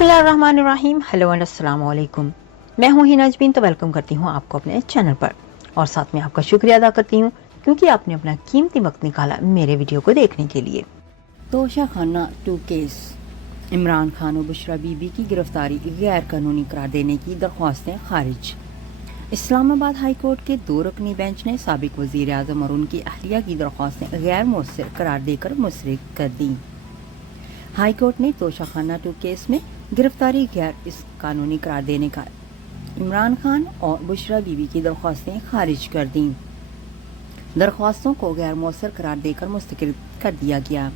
बिस्मिल्लाहिर्रहमानिर्रहीम। Hello and अस्सलाम वालेकुम। मैं हूँ हिना अजमीन, तो वेलकम करती हूँ आपको अपने चैनल पर और साथ में आपका शुक्रिया अदा करती हूँ क्योंकि आपने अपना कीमती वक्त निकाला मेरे वीडियो को देखने के लिए। तोशा खाना 2 केस, इमरान खान और बुशरा बीबी की गिरफ्तारी गैर कानूनी करार देने की दरख्वास्तें खारिज। इस्लामाबाद हाई कोर्ट के 2 रुकनी बेंच ने साबिक वजीर आजम और उनकी अहलिया की दरख्वास्तें गैर मुअस्सर करार देकर मुस्तरद कर दी। हाई कोर्ट ने तोशा खाना 2 केस में गिरफ्तारी गैर इस कानूनी करार देने का इमरान खान और बुशरा बीबी की दरख्वास्तें खारिज कर दी। दरख्वास्तों को गैर मुअस्सर करार देकर मुस्तरद कर दिया गया।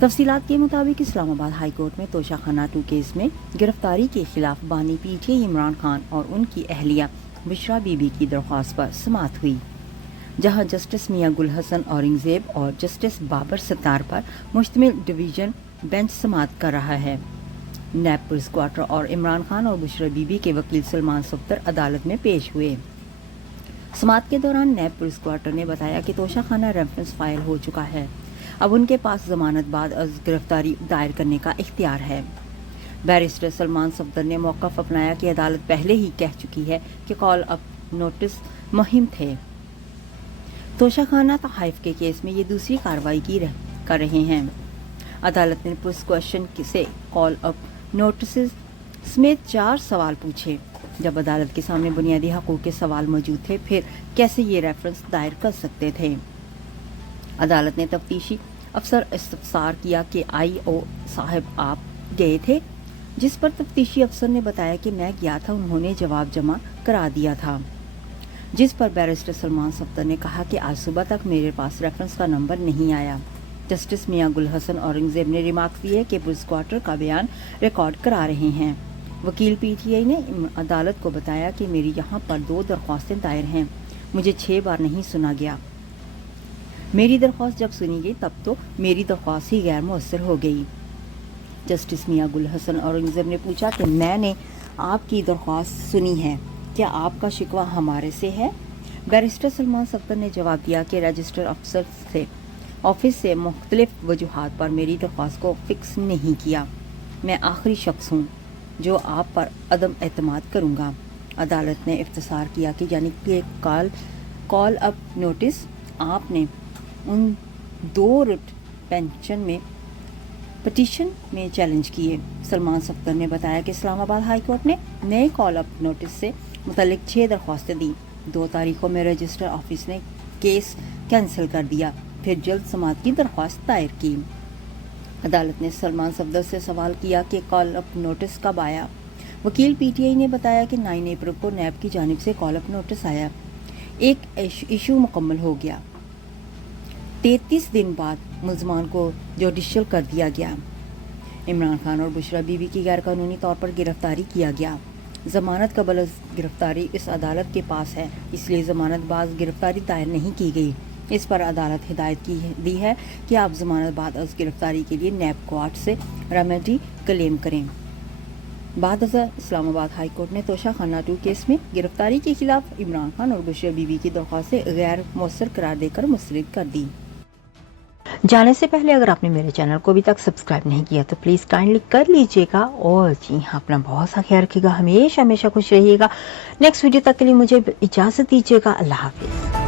तफसीलात के मुताबिक इस्लामाबाद हाई कोर्ट में तोशा खाना 2 केस में गिरफ्तारी के खिलाफ बानी पीटीआई इमरान खान और उनकी अहलिया बुशरा बीबी की दरख्वास्त पर समाअत हुई, जहां जस्टिस मियां गुल हसन औरंगजेब और जस्टिस बाबर सत्तार पर मुश्तमिल डिवीजन बेंच समाअत कर रहा है। नैब पुलिस क्वार्टर और इमरान खान और बुशरा बीबी के वकील सलमान सफदर अदालत में पेश हुए। समाअत के दौरान नैब पुलिस क्वार्टर ने बताया कि तोशा खाना रेफरेंस फाइल हो चुका है, अब उनके पास जमानत बाद गिरफ्तारी दायर करने का इख्तियार है। बैरिस्टर सलमान सफदर ने मौक़िफ़ अपनाया कि अदालत पहले ही कह चुकी है कि कॉल अप नोटिस मुहिम थे। तोशा खाना तहाइफ के केस में ये दूसरी कार्रवाई कर रहे हैं। अदालत ने पुलिस क्वेश्चन से कॉल अप नोटिस समेत 4 सवाल पूछे। जब अदालत के सामने बुनियादी हकूक़ के सवाल मौजूद थे, फिर कैसे ये रेफरेंस दायर कर सकते थे। अदालत ने तफ्तीशी अफसर इस्तफसार किया कि IO साहब आप गए थे, जिस पर तफ्तीशी अफसर ने बताया कि मैं गया था, उन्होंने जवाब जमा करा दिया था। जिस पर बैरिस्टर सलमान सफदर ने कहा कि आज सुबह तक मेरे पास रेफरेंस का नंबर नहीं आया। जस्टिस मियां गुल हसन औरंगजेब ने रिमार्क दिए कि पुलिस क्वार्टर का बयान रिकॉर्ड करा रहे हैं। वकील PTI ने अदालत को बताया कि मेरी यहाँ पर 2 दरख्वास्तें दायर हैं, मुझे 6 बार नहीं सुना गया। मेरी दरख्वास्त जब सुनी गई तब तो मेरी दरख्वास्त ही गैर मुअस्सर हो गई। जस्टिस मियां गुल हसन औरंगजेब ने पूछा कि मैंने आपकी दरख्वास्त सुनी है, क्या आपका शिकवा हमारे से है? बैरिस्टर सलमान सफदर ने जवाब दिया कि रजिस्टर अफसर से ऑफिस से मुख्तलिफ वजूहात पर मेरी दरख्वास्त को फिक्स नहीं किया। मैं आखिरी शख्स हूँ जो आप पर अदम एतमाद करूँगा। अदालत ने इफ्तिसार किया कि यानी कि कॉल अप नोटिस आपने उन 2 रिट पेंशन में पटिशन में चैलेंज किए। सलमान सफदर ने बताया कि इस्लामाबाद हाई कोर्ट ने नए कॉल अप नोटिस से मुतल्लिक 6 दरख्वास्तें दी। 2 तारीखों में रजिस्टर ऑफिस ने केस कैंसिल कर दिया, फिर जल्द समाअत की दरख्वास्त दायर की। अदालत ने सलमान सफदर से सवाल किया कि कॉल अप नोटिस कब आया। वकील PTI ने बताया कि 9 अप्रैल को नैब की जानिब से कॉल अप नोटिस आया। एक इशू मुकम्मल हो गया। 33 दिन बाद मुल्ज़मान को जुडिशल कर दिया गया। इमरान खान और बुशरा बीबी की गैर कानूनी तौर पर गिरफ्तारी किया गया। जमानत कबल गिरफ्तारी इस अदालत के पास है, इसलिए जमानत बाज गिरफ्तारी दायर नहीं की गई। इस पर अदालत हिदायत दी है कि आप जमानत बाद गिरफ्तारी के लिए नैब कोर्ट से रेमेडी क्लेम करें। बाद इस्लामाबाद हाई कोर्ट ने तोशा खाना 2 केस में गिरफ्तारी के खिलाफ इमरान खान और बुशरा बीबी की दरख्वास्तें गैर मुअस्सर करार देकर मुस्तरद कर दी। जाने से पहले अगर आपने मेरे चैनल को अभी तक सब्सक्राइब नहीं किया तो प्लीज़ काइंडली कर लीजिएगा और जी हाँ, अपना बहुत सा ख्याल रखिएगा, हमेशा खुश रहिएगा। नेक्स्ट वीडियो तक के लिए मुझे इजाज़त दीजिएगा। अल्लाह हाफिज़।